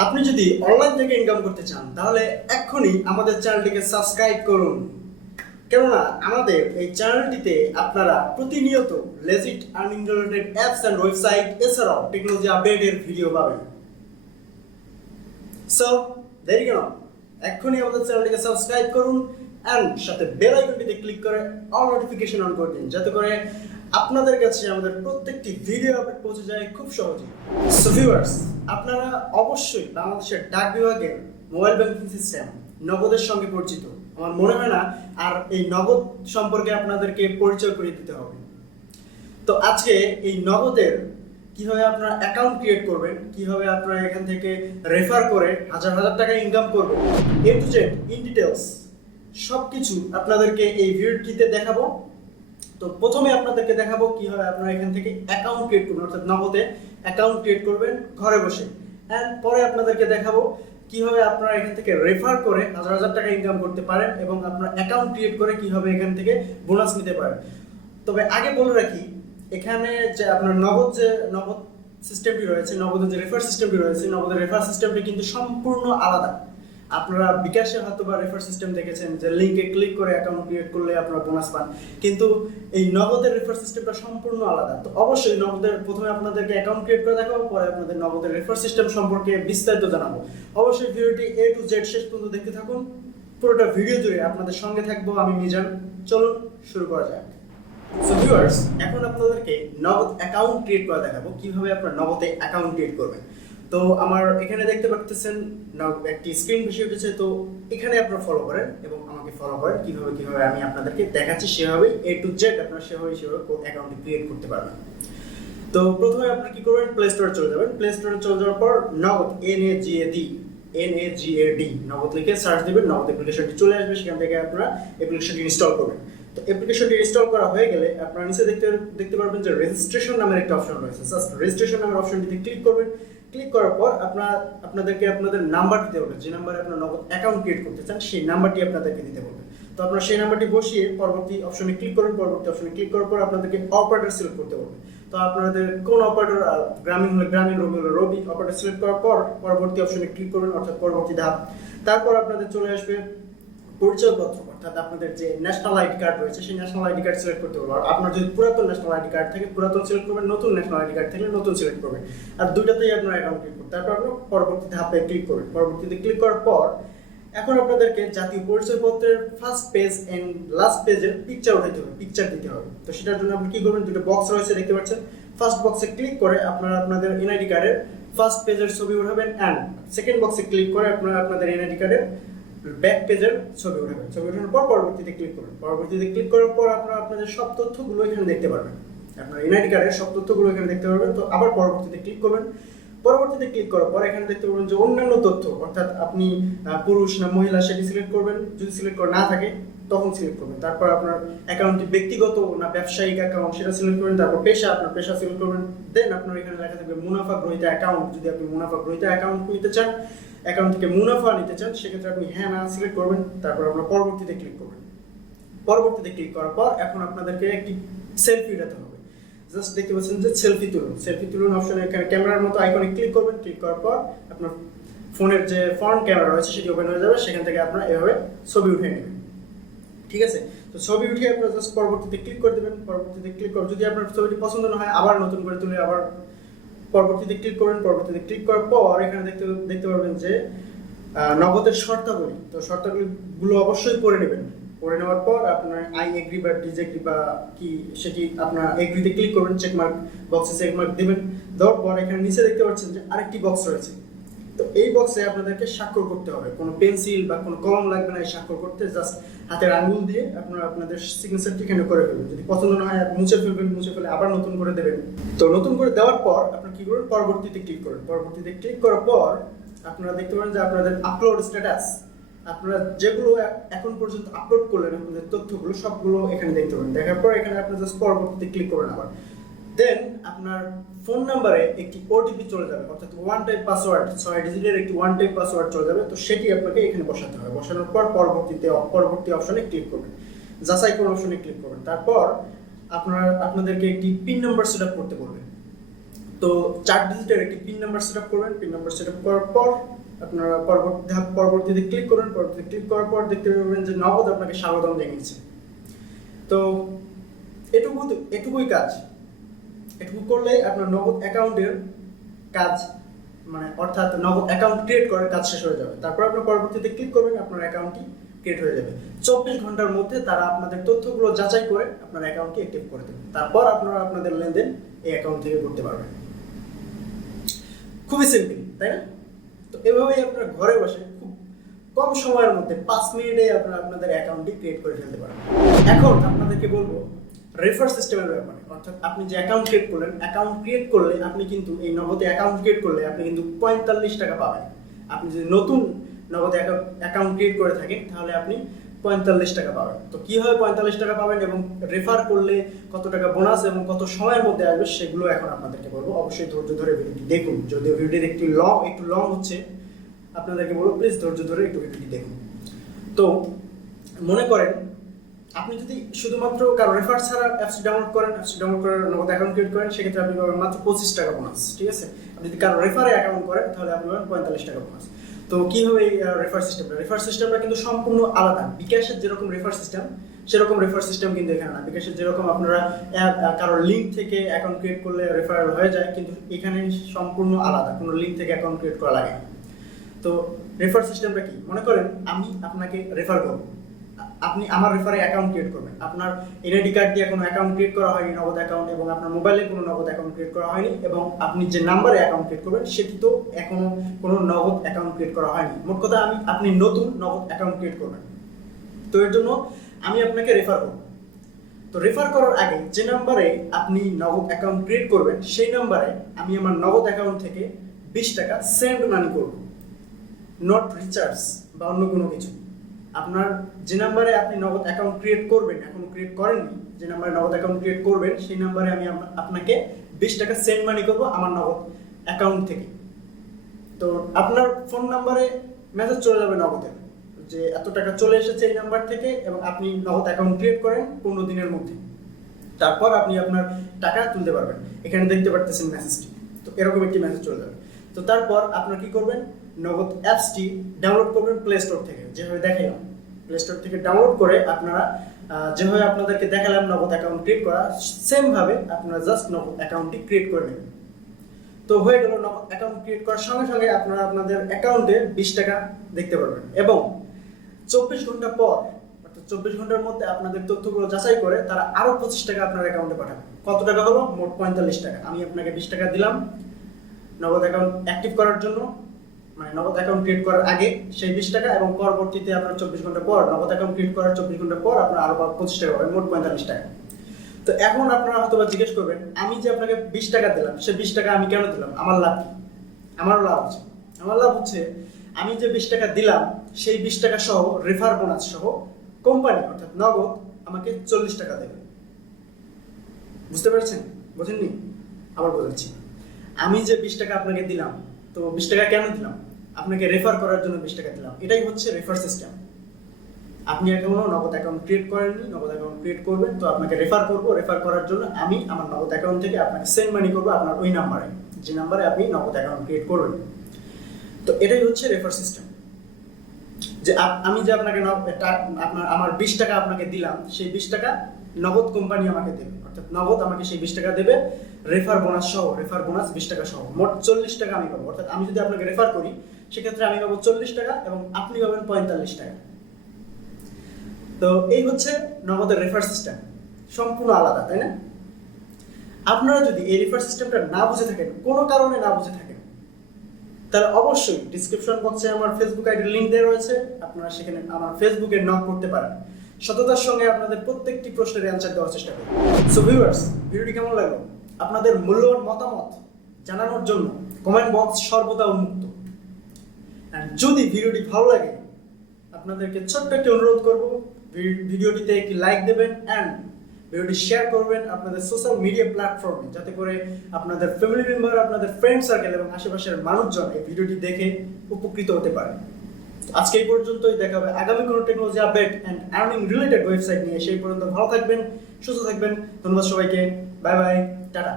আপনি যদি অনলাইন থেকে ইনকাম করতে চান তাহলে এক্ষুনি আমাদের চ্যানেলটিকে সাবস্ক্রাইব করুন, কেননা আমাদের এই চ্যানেলটিতে আপনারা প্রতিনিয়ত legit earning related apps and website এছাড়াও টেকনোলজি আপডেটের ভিডিও পাবেন। সো দেরি কেন, এক্ষুনি আমাদের চ্যানেলটিকে সাবস্ক্রাইব করুন অ্যান্ড সাথে বেল আইকনটিতে ক্লিক করে অল নোটিফিকেশন অন করে দিন, যাতে করে আপনাদের কাছে আমাদের প্রত্যেকটি ভিডিও আপডেট পৌঁছে যায় খুব সহজেই। সো ভিউয়ার্স, আপনারা অবশ্যই বাংলাদেশের ডাক বিভাগের মোবাইল ব্যাংকিং সিস্টেম নগদের সঙ্গে পরিচিত। আমার মনে হয় না আর এই নগদ সম্পর্কে আপনাদেরকে পরিচয় করিয়ে দিতে হবে। তো আজকে এই নগদের কিভাবে আপনারা অ্যাকাউন্ট ক্রিয়েট করবেন, কিভাবে আপনারা এখান থেকে রেফার করে হাজার হাজার টাকা ইনকাম করবেন, এ টু জেড ইন ডিটেলস সবকিছু আপনাদেরকে এই ভিডিওটিতে দেখাবো। তো প্রথমে আপনাদেরকে দেখাবো কিভাবে আপনারা এখান থেকে অ্যাকাউন্ট ক্রিয়েট করবেন, অর্থাৎ নগদে অ্যাকাউন্ট ক্রিয়েট করবেন ঘরে বসে। অ্যান্ড পরে আপনাদেরকে দেখাবো কিভাবে আপনারা এখান থেকে রেফার করে হাজার হাজার টাকা ইনকাম করতে পারেন এবং আপনারা অ্যাকাউন্ট ক্রিয়েট করে কিভাবে এখান থেকে বোনাস নিতে পারেন। তবে আগে বলে রাখি, এখানে যে আপনার নগদ সিস্টেমটি রয়েছে, নগদের যে রেফার সিস্টেমটি রয়েছে, নগদের রেফার সিস্টেমটি কিন্তু সম্পূর্ণ আলাদা। আপনারা বিকাশে হয়তো বা রেফার সিস্টেম দেখেছেন যে লিঙ্কে ক্লিক করে অ্যাকাউন্ট ক্রিয়েট করলে আপনারা বোনাস পান, কিন্তু এই নগদের রেফার সিস্টেমটা সম্পূর্ণ আলাদা। তো অবশ্যই নগদের প্রথমে আপনাদেরকে অ্যাকাউন্ট ক্রিয়েট করে দেখাবো, পরে আপনাদের নগদের রেফার সিস্টেম সম্পর্কে বিস্তারিত জানাবো। অবশ্যই ভিডিওটি এ টু জেড শেষ পর্যন্ত দেখতে থাকুন, পুরোটা ভিডিও জুড়ে আপনাদের সঙ্গে থাকবো আমি মিজান। চলুন শুরু করা যাক। সো ভিউয়ার্স, এখন আপনাদেরকে নগদ অ্যাকাউন্ট ক্রিয়েট করে দেখাবো কিভাবে আপনারা নগদে অ্যাকাউন্ট ক্রিয়েট করবেন। তো আমার এখানে দেখতে পাচ্ছেন একটি স্ক্রিন ভেসে উঠেছে, তো এখানে আপনারা ফলো করেন এবং আমাকে ফলো করেন কিভাবে আমি আপনাদেরকে দেখাচ্ছি সেভাবেই এ টু জেড আপনারা সেভাবে অ্যাকাউন্ট ক্রিয়েট করতে পারবেন। তো প্রথমে আপনারা কি করবেন, প্লে স্টোরে চলে যাবেন। প্লে স্টোরে চলে যাওয়ার পর নগদ NAGAD নগদ লিখে সার্চ দিবেন, নগদ অ্যাপ্লিকেশনটি চলে আসবে, সেখান থেকে আপনারা অ্যাপ্লিকেশনটি ইনস্টল করবেন। তো অ্যাপ্লিকেশনটি ইনস্টল করা হয়ে গেলে আপনারা নিচে দেখতে পারবেন যে রেজিস্ট্রেশন নামের একটা অপশন রয়েছে। জাস্ট রেজিস্ট্রেশন নামের অপশনটিতে ক্লিক করবেন। ক্লিক করার পর আপনাদেরকে আপনাদের নাম্বার দিতে হবে, যে নাম্বারে আপনারা নগদ অ্যাকাউন্ট ক্রিয়েট করতে চান সেই নাম্বারটি আপনাদেরকে দিতে বলবে। তো আপনারা সেই নাম্বারটি বসিয়ে পরবর্তী অপশনে ক্লিক করবেন। পরবর্তী অপশনে ক্লিক করার পর আপনাদেরকে অপারেটর সিলেক্ট করতে বলবে। তো আপনাদের কোন অপারেটর, গ্রামীণ হলে গ্রামীণ, রবি হলে রবি, অপারেটর সিলেক্ট করার পর পরবর্তী অপশনে ক্লিক করবেন, অর্থাৎ পরবর্তী ধাপ। তারপর আপনাদের চলে আসবে পরিচয়পত্র, অর্থাৎ আপনাদের যে ন্যাশনাল আইডি কার্ড রয়েছে সেই ন্যাশনাল আইডি কার্ড সিলেক্ট করতে হবে। আর আপনার যদি পুরাতন ন্যাশনাল আইডি কার্ড থাকে পুরাতন সিলেক্ট করবেন, নতুন ন্যাশনাল আইডি কার্ড থাকলে নতুন সিলেক্ট করবেন। আর দুইটাতেই আপনার অ্যাকাউন্ট ক্লিক করবেন। তারপর আপনার পরবর্তী ধাপে ক্লিক করবেন। পরবর্তীতে ক্লিক করার পর এখন আপনাদেরকে জাতীয় পরিচয়পত্রের ফার্স্ট পেজ এন্ড লাস্ট পেজের পিকচার উঠাইতে হবে, পিকচার দিতে হবে। তো সেটার জন্য আপনি কি করবেন, দুটো বক্স রয়েছে দেখতে পাচ্ছেন। ফার্স্ট বক্সে ক্লিক করে আপনারা আপনাদের এনআইডি কার্ডের ফার্স্ট পেজের ছবি উঠাবেন অ্যান্ড সেকেন্ড বক্সে ক্লিক করে আপনারা আপনাদের এনআইডি কার্ডের ব্যাক পেজের ছবি উঠাবেন। ছবি ওঠানোর পর পরবর্তীতে ক্লিক করবেন। পরবর্তীতে ক্লিক করার পর আপনারা আপনাদের সব তথ্যগুলো এখানে দেখতে পারবেন, আপনার এনআইডি কার্ডের সব তথ্যগুলো এখানে দেখতে পারবেন। তো আবার পরবর্তীতে ক্লিক করবেন। পরবর্তীতে ক্লিক করার পর এখানে দেখতে পারবেন যে অন্যান্য তথ্য, অর্থাৎ আপনি পুরুষ না মহিলা সেটি সিলেক্ট করবেন। যদি সিলেক্ট করা না থাকে তখন সিলেক্ট করবেন। তারপর আপনার অ্যাকাউন্টটি ব্যক্তিগত না ব্যবসায়িক অ্যাকাউন্ট সেটা সিলেক্ট করবেন। তারপর আপনার পেশা সিলেক্ট করবেন। দেন আপনার এখানে লেখা থাকবে মুনাফা গ্রহীতা অ্যাকাউন্ট। যদি আপনি মুনাফা গ্রহীতা অ্যাকাউন্ট নিতে চান, অ্যাকাউন্ট থেকে মুনাফা নিতে চান, সেক্ষেত্রে আপনি হ্যাঁ না সিলেক্ট করবেন। তারপর আপনার পরবর্তীতে ক্লিক করবেন। পরবর্তীতে ক্লিক করার পর এখন আপনাদেরকে একটি সেলফি উঠাতে হবে। জাস্ট দেখতে পাচ্ছেন যে সেলফি তুলুন অপশনে এখানে ক্যামেরার মতো আইকনে ক্লিক করবেন। ক্লিক করার পর আপনার ফোনের যে ফ্রন্ট ক্যামেরা রয়েছে সেটি ওপেন হয়ে যাবে, সেখান থেকে আপনারা এভাবে ছবি উঠিয়ে নেবেন। ঠিক আছে, তো ছবি উঠিয়ে আপনারা জাস্ট পরবর্তীতে ক্লিক করে দেবেন। পরবর্তীতে ক্লিক করে যদি আপনার ছবিটি পছন্দ না হয় আবার নতুন করে তুলে আবার পরবর্তীতে ক্লিক করবেন। পরবর্তীতে ক্লিক করার পর এখানে দেখতে পারবেন যে নগদের শর্তাবলী। তো শর্তাবলীগুলো অবশ্যই পড়ে নেবেন। পড়ে নেওয়ার পর আপনার আই এগ্রি বা ডিসএগ্রি বা কি সেটি আপনার এগ্রিতে ক্লিক করবেন, চেকমার্ক বক্সে চেকমার্ক দিবেন। দেওয়ার পর এখানে নিচে দেখতে পাচ্ছেন যে আরেকটি বক্স রয়েছে। তো এই বক্সে আপনাদেরকে স্বাক্ষর করতে হবে। কোনো পেন্সিল বা কোনো কলম লাগবে না এই স্বাক্ষর করতে। জাস্ট হাতের আঙুল দিয়ে আপনারা আপনাদের সিগনেচারটি এখানে করে ফেলবেন। যদি পছন্দ না হয় মুছে ফেলে আবার নতুন করে দেবেন। তো নতুন করে দেওয়ার পর আপনারা কি করবেন, পরবর্তীতে ক্লিক করবেন। পরবর্তীতে ক্লিক করার পর আপনারা দেখতে পারেন যে আপনাদের আপলোড স্ট্যাটাস, আপনারা যেগুলো এখন পর্যন্ত আপলোড করলেন আপনাদের তথ্যগুলো সবগুলো এখানে দেখতে পাবেন। দেখার পর এখানে আপনারা জাস্ট পরবর্তীতে ক্লিক করবেন আবার। দেন আপনার ফোন নাম্বারে একটি ওটিপি চলে যাবে, অর্থাৎ ওয়ান টাইম পাসওয়ার্ড, 6 ডিজিটের একটি ওয়ান টাইম পাসওয়ার্ড চলে যাবে। তো সেটি আপনাকে এখানে বসাতে হবে। বসানোর পর পরবর্তী অপশনে ক্লিক করবেন, যাচাই কোন অপশনে ক্লিক করবেন। তারপর আপনাদেরকে একটি পিন নাম্বার সেট আপ করতে বলবেন। তো 4 ডিজিটের একটি পিন নাম্বার সেটআপ করবেন। পিন নাম্বার সেটআপ করার পর আপনারা পরবর্তীতে ক্লিক করবেন। পরবর্তীতে ক্লিক করার পর দেখতে পাবেন যে নগদ আপনাকে স্বাগতম জানিয়েছে। তো এটুকুই কাজ। এটুকু করলে আপনার নগদ অ্যাকাউন্টের কাজ মানে অর্থাৎ নগদ অ্যাকাউন্ট ক্রিয়েট করার কাজ শেষ হয়ে যাবে। তারপর আপনার পরবর্তীতে ক্লিক করবেন, আপনার অ্যাকাউন্টটি ক্রিয়েট হয়ে যাবে। 24 ঘন্টার মধ্যে তারা আপনাদের তথ্যগুলো যাচাই করে আপনার অ্যাকাউন্টটি অ্যাক্টিভ করে দেবে। তারপর আপনারা আপনাদের লেনদেন এই অ্যাকাউন্ট থেকে করতে পারবেন। খুবই সিম্পল, তাই না? তো এভাবেই আপনারা ঘরে বসে খুব কম সময়ের মধ্যে 5 মিনিটে আপনারা আপনাদের অ্যাকাউন্টটি ক্রিয়েট করে ফেলতে পারবেন। এখন আপনাদেরকে বলবো রেফার সিস্টেমের ব্যাপারে। অর্থাৎ আপনি যে অ্যাকাউন্ট ক্রিয়েট করলেন, অ্যাকাউন্ট ক্রিয়েট করলে আপনি কিন্তু এই নগদে অ্যাকাউন্ট ক্রিয়েট করলে আপনি কিন্তু 45 টাকা পাবেন। আপনি যদি নতুন নগদে অ্যাকাউন্ট ক্রিয়েট করে থাকেন তাহলে আপনি 45 টাকা পাবেন। তো কিভাবে 45 টাকা পাবেন এবং রেফার করলে কত টাকা বোনাস এবং কত সময়ের মধ্যে আসবে সেগুলো এখন আপনাদেরকে বলবো। অবশ্যই ধৈর্য ধরে ভিডিওটি দেখুন। যদিও ভিডিওটি একটু লং হচ্ছে, আপনাদেরকে বলবো প্লিজ ধৈর্য ধরে একটু ভিডিওটি দেখুন। তো মনে করেন আপনি যদি শুধুমাত্র কারো রেফার ছাড়া অ্যাপস ডাউনলোড করে নগদ অ্যাকাউন্ট ক্রিয়েট করেন, সেক্ষেত্রে আপনি পাবেন মাত্র 25 টাকা বোনাস। ঠিক আছে? আপনি যদি কারো রেফারে অ্যাকাউন্ট করেন তাহলে আপনি পাবেন 45 টাকা বোনাস। তো কি হবে এই রেফার সিস্টেমটা কিন্তু সম্পূর্ণ আলাদা। বিকাশের যেরকম রেফার সিস্টেম সেরকম রেফার সিস্টেম কিন্তু এখানে না। বিকাশের যেরকম আপনারা কারো লিঙ্ক থেকে অ্যাকাউন্ট ক্রিয়েট করলে রেফারেল হয়ে যায়, কিন্তু এখানে সম্পূর্ণ আলাদা, কোনো লিঙ্ক থেকে অ্যাকাউন্ট ক্রিয়েট করা লাগে না। তো রেফার সিস্টেমটা কি? মনে করেন আমি আপনাকে রেফার করব, আপনি আমার রেফারে অ্যাকাউন্ট ক্রিয়েট করবেন। আপনার এনআইডি কার্ড দিয়ে কোনো অ্যাকাউন্ট ক্রিয়েট করা হয়নি নগদ অ্যাকাউন্ট, এবং আপনার মোবাইলে কোনো নগদ অ্যাকাউন্ট ক্রিয়েট করা হয়নি, এবং আপনি যে নাম্বারে অ্যাকাউন্ট ক্রিয়েট করবেন সেটিতেও এখনো কোনো নগদ অ্যাকাউন্ট ক্রিয়েট করা হয়নি। মোট কথা আপনি নতুন নগদ অ্যাকাউন্ট ক্রিয়েট করবেন। তো এর জন্য আমি আপনাকে রেফার করব। তো রেফার করার আগে যে নাম্বারে আপনি নগদ অ্যাকাউন্ট ক্রিয়েট করবেন সেই নাম্বারে আমি আমার নগদ অ্যাকাউন্ট থেকে 20 টাকা সেন্ড মানি করব, নট রিচার্জ বা অন্য কোনো কিছু। আপনার যে নাম্বারে আপনি নগদ অ্যাকাউন্ট ক্রিয়েট করবেন, এখনো ক্রিয়েট করেননি, যে নাম্বারে নগদ অ্যাকাউন্ট ক্রিয়েট করবেন সেই নাম্বারে আমি আপনাকে 20 টাকা সেন্ড মানি করব আমার নগদ অ্যাকাউন্ট থেকে। তো আপনার ফোন নাম্বারে মেসেজ চলে যাবে নগদের যে এত টাকা চলে এসেছে এই নাম্বার থেকে, এবং আপনি নগদ অ্যাকাউন্ট ক্রিয়েট করেন 15 দিনের মধ্যে। তারপর আপনি আপনার টাকা তুলতে পারবেন। এখানে দেখতে পারতেছেন মেসেজটি। তো এরকম একটি মেসেজ চলে যাবে। তো তারপর আপনারা কি করবেন? নগদ অ্যাপসটি ডাউনলোড করবেন প্লে স্টোর থেকে, যেভাবে দেখালাম। প্লে স্টোর থেকে ডাউনলোড করে আপনারা যেভাবে আপনাদেরকে দেখালাম নগদ অ্যাকাউন্ট ক্রিয়েট করা, সেম ভাবে আপনারা জাস্ট নগদ অ্যাকাউন্টটি ক্রিয়েট করে নেবেন। তো হয়ে গেল। নগদ অ্যাকাউন্ট ক্রিয়েট করার সঙ্গে সঙ্গে আপনারা আপনাদের অ্যাকাউন্টে 20 টাকা দেখতে পারবেন, এবং 24 ঘন্টা পর অর্থাৎ 24 ঘন্টার মধ্যে আপনাদের তথ্যগুলো যাচাই করে তারা আরো 25 টাকা আপনার অ্যাকাউন্টে পাঠাবে। কত টাকা হলো? মোট 45 টাকা। আমি আপনাকে 20 টাকা দিলাম নগদ অ্যাকাউন্ট অ্যাক্টিভ করার জন্য, মানে নগদ অ্যাকাউন্ট ক্রিয়েট করার আগে সেই 20 টাকা, এবং পরবর্তীতে আপনার 24 ঘন্টা পর নগদ অ্যাকাউন্ট ক্রিয়েট করার 24 ঘন্টা পর আপনার আরো 25 টাকা পাবেন, মোট 45 টাকা। তো এখন আপনারা হয়তো জিজ্ঞেস করবেন, আমি যে আপনাকে 20 টাকা দিলাম সেই 20 টাকা আমি কেন দিলাম? আমার লাভ কি? আমারও লাভ আছে। আমার লাভ হচ্ছে আমি যে 20 টাকা দিলাম সেই 20 টাকা সহ রেফার বোনাস সহ কোম্পানি অর্থাৎ নগদ আমাকে 40 টাকা দেবে। বুঝতে পারছেন? বোঝেননি? আবার বোঝাচ্ছি। আমি যে 20 টাকা আপনাকে দিলাম, তো 20 টাকা কেন দিলাম? আপনাকে রেফার করার জন্য 20 টাকা দিলাম। এটাই হচ্ছে রেফার সিস্টেম। আপনি এখনো নগদ অ্যাকাউন্ট ক্রিয়েট করেননি, নগদ অ্যাকাউন্ট ক্রিয়েট করবেন, তো আপনাকে রেফার করব। রেফার করার জন্য আমি আমার নগদ অ্যাকাউন্ট থেকে আপনাকে সেন্ড মানি করব আপনার ওই নাম্বারে, যে নাম্বারে আপনি নগদ অ্যাকাউন্ট ক্রিয়েট করবেন। তো এটাই হচ্ছে রেফার সিস্টেম। যে আমি যে আপনাকে আমার 20 টাকা আপনাকে দিলাম, সেই 20 টাকা নগদ কোম্পানি আমাকে দেবে, অর্থাৎ নগদ আমাকে সেই 20 টাকা দেবে রেফার বোনাস সহ, রেফার বোনাস 20 টাকা সহ, মোট 40 টাকা আমি পাবো। অর্থাৎ আমি যদি আপনাকে রেফার করি সেক্ষেত্রে আমি পাবো 40 টাকা এবং আপনি পাবেন 45 টাকা। তো এই হচ্ছে নগদের রেফার সিস্টেম, সম্পূর্ণ আলাদা, তাই না? আপনারা যদি এই রেফার সিস্টেমটা না বুঝে থাকেন, কোনো কারণে না বুঝে থাকেন, তাহলে অবশ্যই ডিসক্রিপশন বক্সে আমার ফেসবুক আইডির লিংক দেওয়া রয়েছে, আপনারা সেখানে আমার ফেসবুকে নক করতে পারেন। সততার সঙ্গে আপনাদের প্রত্যেকটি প্রশ্নের অ্যান্সার দেওয়ার চেষ্টা করব। সো ভিউয়ার্স, ভিডিওটি কেমন লাগলো? আপনাদের মূল্যবান মতামত জানানোর জন্য কমেন্ট বক্স সর্বদা উন্মুক্ত। যদি ভিডিওটি ভালো লাগে, আপনাদেরকে ছোট্ট একটি অনুরোধ করব, ভিডিওটিতে একটি লাইক দেবেন অ্যান্ড ভিডিওটি শেয়ার করবেন আপনাদের সোশ্যাল মিডিয়া প্ল্যাটফর্মে, যাতে করে আপনাদের ফ্যামিলি মেম্বার, আপনাদের ফ্রেন্ড সার্কেল এবং আশেপাশের মানুষজন এই ভিডিওটি দেখে উপকৃত হতে পারে। আজকে এই পর্যন্তই, দেখা হবে আগামী কোনো technology update and earning related website নিয়ে। সেই পর্যন্ত ভালো থাকবেন, সুস্থ থাকবেন। ধন্যবাদ সবাইকে। Bye bye, tata.